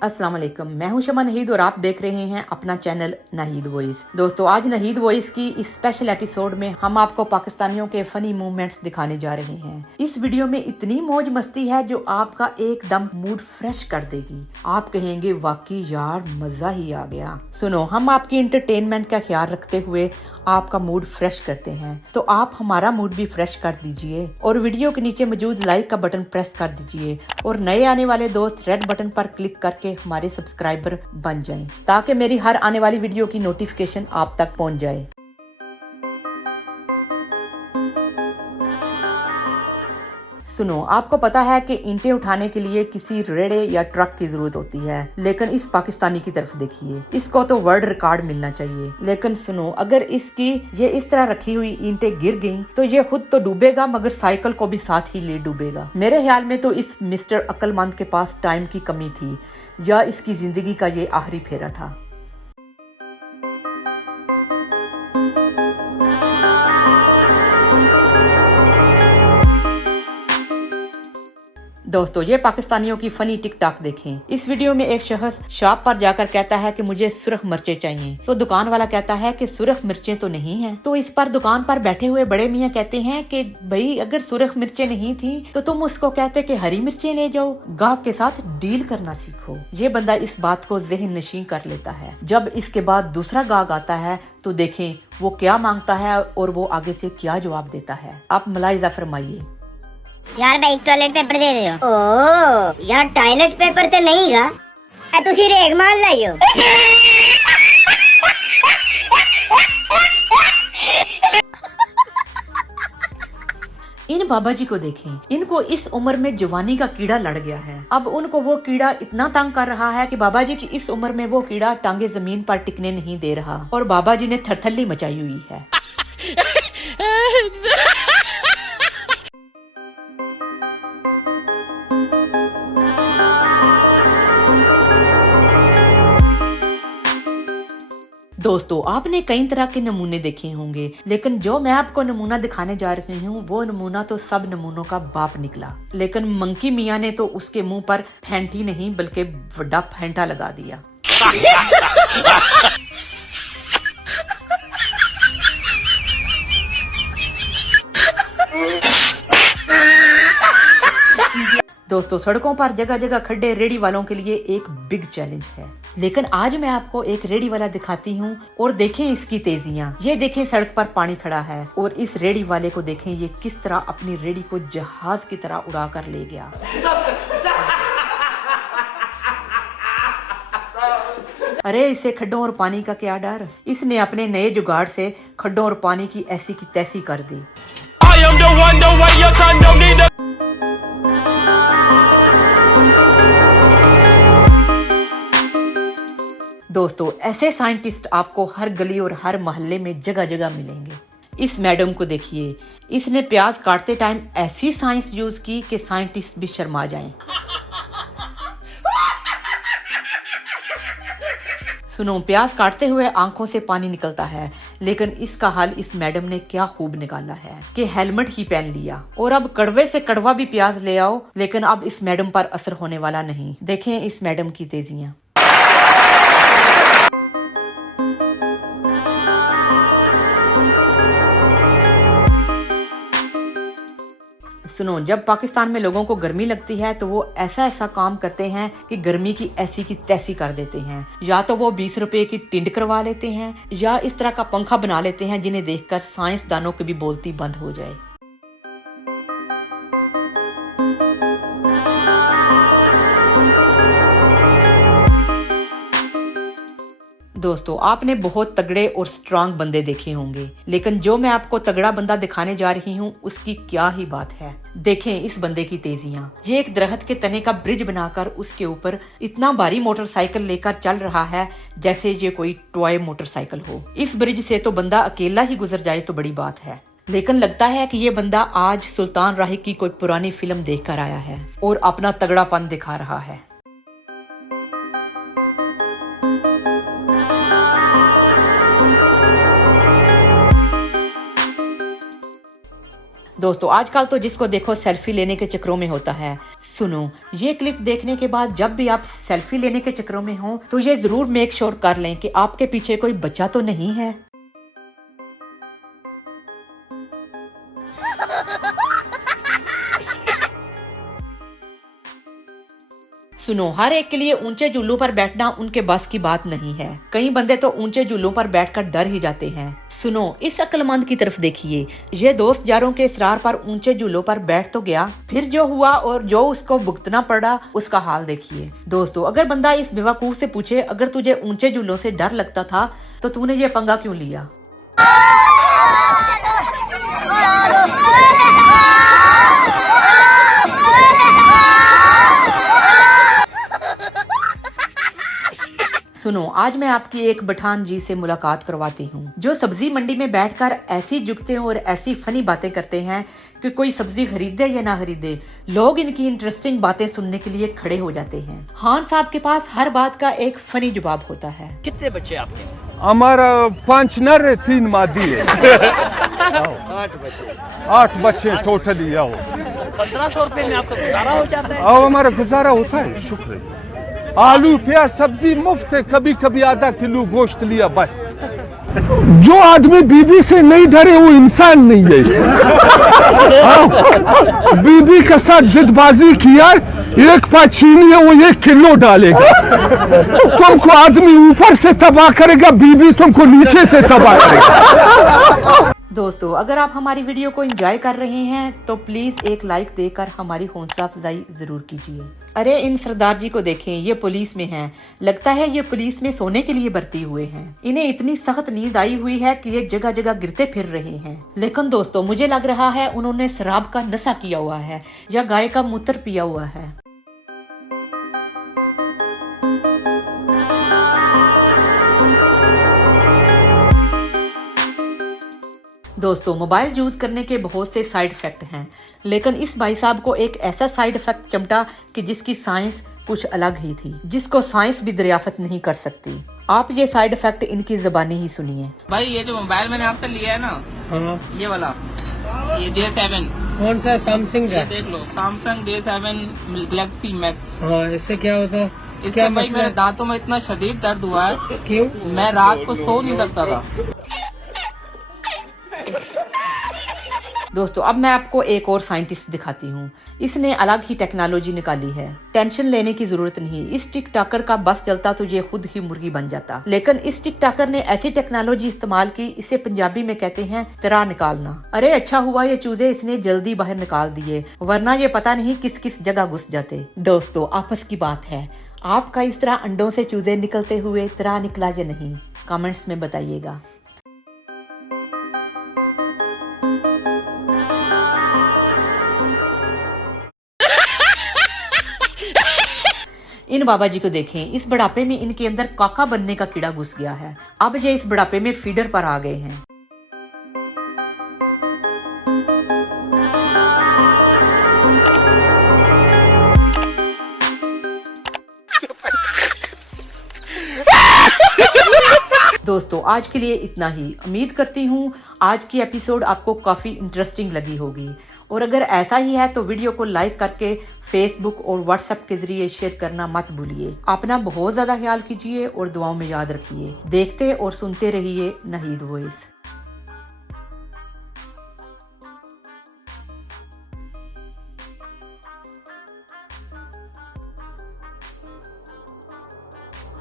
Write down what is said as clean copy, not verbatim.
अस्सलाम वालेकुम, मैं हूं शमा नहीद और आप देख रहे हैं अपना चैनल नहीद वॉइस। दोस्तों, आज नहीद वॉइस की इस स्पेशल एपिसोड में हम आपको पाकिस्तानियों के फनी मूवमेंट्स दिखाने जा रहे हैं। इस वीडियो में इतनी मौज मस्ती है जो आपका एकदम मूड फ्रेश कर देगी। आप कहेंगे वाकई यार मजा ही आ गया। सुनो, हम आपकी एंटरटेनमेंट का ख्याल रखते हुए आपका मूड फ्रेश करते हैं, तो आप हमारा मूड भी फ्रेश कर दीजिए और वीडियो के नीचे मौजूद लाइक का बटन प्रेस कर दीजिए और नए आने वाले दोस्त रेड बटन पर क्लिक करके हमारे सब्सक्राइबर बन जाएं, ताकि मेरी हर आने वाली वीडियो की नोटिफिकेशन आप तक पहुंच जाए। सुनो, आपको पता है कि ईंटें उठाने के लिए किसी रेड़े या ट्रक की जरूरत होती है, लेकिन इस पाकिस्तानी की तरफ देखिए, इसको तो वर्ल्ड रिकॉर्ड मिलना चाहिए। लेकिन सुनो, अगर इसकी ये इस तरह रखी हुई ईंटें गिर गईं, तो ये खुद तो डूबेगा मगर साइकिल को भी साथ ही ले डूबेगा। मेरे ख्याल में तो इस मिस्टर अक्लमंद के पास टाइम की कमी थी या इसकी जिंदगी का ये आखिरी फेरा था। दोस्तों, ये पाकिस्तानियों की फनी टिकटॉक देखें। इस वीडियो में एक शख्स शॉप पर जाकर कहता है कि मुझे सुर्ख मिर्चें चाहिए, तो दुकान वाला कहता है कि सुर्ख मिर्चें तो नहीं हैं। तो इस पर दुकान पर बैठे हुए बड़े मियाँ कहते हैं कि भाई अगर सुर्ख मिर्चें नहीं थी तो तुम उसको कहते कि हरी मिर्चें ले जाओ। गाहक के साथ डील करना सीखो। ये बंदा इस बात को ज़हन नशीं कर लेता है। जब इसके बाद दूसरा गाहक आता है तो देखें वो क्या मांगता है और वो आगे से क्या जवाब देता है। आप मुलाहिजा फरमाइए। यार भाई एक टॉयलेट पेपर दे दियो। ओ यार टॉयलेट पेपर ते नहीं गा, तुसी रेग मान लाइयो। इन बाबा जी को देखें, इनको इस उम्र में जवानी का कीड़ा लड़ गया है। अब उनको वो कीड़ा इतना तंग कर रहा है कि बाबा जी की इस उम्र में वो कीड़ा टांगे जमीन पर टिकने नहीं दे रहा और बाबा जी ने थरथल्ली मचाई हुई है। दोस्तों, आपने कई तरह के नमूने देखे होंगे, लेकिन जो मैं आपको नमूना दिखाने जा रही हूँ वो नमूना तो सब नमूनों का बाप निकला। लेकिन मंकी मियाँ ने तो उसके मुंह पर फैंटी नहीं बल्कि बड़ा फैंटा लगा दिया। दोस्तों, सड़कों पर जगह जगह खड्डे रेडी वालों के लिए एक बिग चैलेंज है, लेकिन आज मैं आपको एक रेडी वाला दिखाती हूँ और देखें इसकी तेजियाँ। ये देखें, सड़क पर पानी खड़ा है और इस रेडी वाले को देखें ये किस तरह अपनी रेडी को जहाज की तरह उड़ा कर ले गया। अरे इसे खड्डों और पानी का क्या डर, इसने अपने नए जुगाड़ से खड्डों और पानी की ऐसी की तैसी कर दी। दोस्तों, ऐसे साइंटिस्ट आपको हर गली और हर मोहल्ले में जगह जगह मिलेंगे। इस मैडम को देखिए, इसने प्याज काटते टाइम ऐसी साइंस यूज की कि साइंटिस्ट भी शर्मा जाएं। सुनो, प्याज काटते हुए आंखों से पानी निकलता है, लेकिन इसका हल इस मैडम ने क्या खूब निकाला है कि हेलमेट ही पहन लिया और अब कड़वे से कड़वा भी प्याज ले आओ, लेकिन अब इस मैडम पर असर होने वाला नहीं। देखें इस मैडम की तेजियां। सुनो, जब पाकिस्तान में लोगों को गर्मी लगती है तो वो ऐसा ऐसा काम करते हैं कि गर्मी की ऐसी की तैसी कर देते हैं। या तो वो 20 रुपए की टिंड करवा लेते हैं या इस तरह का पंखा बना लेते हैं जिन्हें देखकर साइंसदानों की भी बोलती बंद हो जाए। दोस्तों, आपने बहुत तगड़े और स्ट्रांग बंदे देखे होंगे, लेकिन जो मैं आपको तगड़ा बंदा दिखाने जा रही हूँ उसकी क्या ही बात है। देखें इस बंदे की तेजियां। ये एक दरख्त के तने का ब्रिज बनाकर उसके ऊपर इतना भारी मोटरसाइकिल लेकर चल रहा है जैसे ये कोई टॉय मोटरसाइकिल हो। इस ब्रिज से तो बंदा अकेला ही गुजर जाए तो बड़ी बात है, लेकिन लगता है कि ये बंदा आज सुल्तान राही की कोई पुरानी फिल्म देखकर आया है और अपना तगड़ापन दिखा रहा है। दोस्तों, आजकल तो जिसको देखो सेल्फी लेने के चक्करों में होता है। सुनो, ये क्लिप देखने के बाद जब भी आप सेल्फी लेने के चक्करों में हो तो ये जरूर मेक श्योर कर लें कि आपके पीछे कोई बच्चा तो नहीं है। सुनो, हर एक के लिए ऊंचे झूलों पर बैठना उनके बस की बात नहीं है। कई बंदे तो ऊंचे झूलों पर बैठकर डर ही जाते हैं। सुनो, इस अक्लमंद की तरफ देखिए। ये दोस्त यारों के इसरार पर ऊंचे झूलों पर बैठ तो गया, फिर जो हुआ और जो उसको भुगतना पड़ा उसका हाल देखिए। दोस्तों, अगर बंदा इस बेवकूफ से पूछे अगर तुझे ऊंचे झूलों से डर लगता था तो तूने ये पंगा क्यों लिया। सुनो, आज मैं आपकी एक पठान जी से मुलाकात करवाती हूँ जो सब्जी मंडी में बैठकर ऐसी जुगते और ऐसी फनी बातें करते हैं कि कोई सब्जी खरीदे या ना खरीदे, लोग इनकी इंटरेस्टिंग बातें सुनने के लिए खड़े हो जाते हैं। खान साहब के पास हर बात का एक फनी जवाब होता है। कितने बच्चे आपके? हमारा 5 नर 3 मादी है। 8 बच्चे टोटली। 1500 रुपए में आपका गुजारा हो जाता है? और हमारा गुजारा होता है, शुक्र है। आलू प्याज सब्जी मुफ्त है, कभी कभी आधा किलो गोश्त लिया बस। जो आदमी बीबी से नहीं डरे वो इंसान नहीं है। बीबी के साथ जिदबाजी किया, एक पाव चीनी है वो 1 किलो डालेगा। तुमको आदमी ऊपर से तबाह करेगा, बीबी तुमको नीचे से तबाह करेगा। दोस्तों, अगर आप हमारी वीडियो को एंजॉय कर रहे हैं तो प्लीज एक लाइक देकर हमारी हौसला अफजाई जरूर कीजिए। अरे इन सरदार जी को देखें, ये पुलिस में हैं। लगता है ये पुलिस में सोने के लिए भर्ती हुए हैं। इन्हें इतनी सख्त नींद आई हुई है कि ये जगह जगह गिरते फिर रहे हैं। लेकिन दोस्तों, मुझे लग रहा है उन्होंने शराब का नशा किया हुआ है या गाय का मूत्र पिया हुआ है। दोस्तों, मोबाइल यूज करने के बहुत से साइड इफेक्ट हैं, लेकिन इस भाई साहब को एक ऐसा साइड इफेक्ट चिमटा कि जिसकी साइंस कुछ अलग ही थी, जिसको साइंस भी दरियाफ्त नहीं कर सकती। आप ये साइड इफेक्ट इनकी ज़बानी ही सुनिए। भाई, ये जो मोबाइल मैंने आपसे लिया है ना, हाँ, ये वाला, ये J7। कौन सा? सैमसंग ये देख लो, सैमसंग J7 गैलेक्सी मैक्स। हाँ, इससे क्या होता है? इससे भाई मेरे दांतों में इतना शदीद दर्द हुआ है, क्यों? मैं रात को सो नहीं सकता था। दोस्तों, अब मैं आपको एक और साइंटिस्ट दिखाती हूँ। इसने अलग ही टेक्नोलॉजी निकाली है। टेंशन लेने की जरूरत नहीं। इस टिकटॉकर का बस चलता तो ये खुद ही मुर्गी बन जाता, लेकिन इस टिकटॉकर ने ऐसी टेक्नोलॉजी इस्तेमाल की, इसे पंजाबी में कहते हैं तरा निकालना। अरे अच्छा हुआ ये चूजे इसने जल्दी बाहर निकाल दिए, वरना ये पता नहीं किस किस जगह घुस जाते। दोस्तों, आपस की बात है, आपका इस तरह अंडों से चूजे निकलते हुए तरा निकला या नहीं, कमेंट्स में बताइएगा। इन बाबा जी को देखें, इस बुढ़ापे में इनके अंदर काका बनने का कीड़ा घुस गया है। अब ये इस बुढ़ापे में फीडर पर आ गए हैं। दोस्तों, आज के लिए इतना ही। उम्मीद करती हूँ आज की एपिसोड आपको काफी इंटरेस्टिंग लगी होगी, और अगर ऐसा ही है तो वीडियो को लाइक करके फेसबुक और व्हाट्सएप के जरिए शेयर करना मत भूलिए। अपना बहुत ज्यादा ख्याल कीजिए और दुआओं में याद रखिए। देखते और सुनते रहिए नाहिद वॉइस।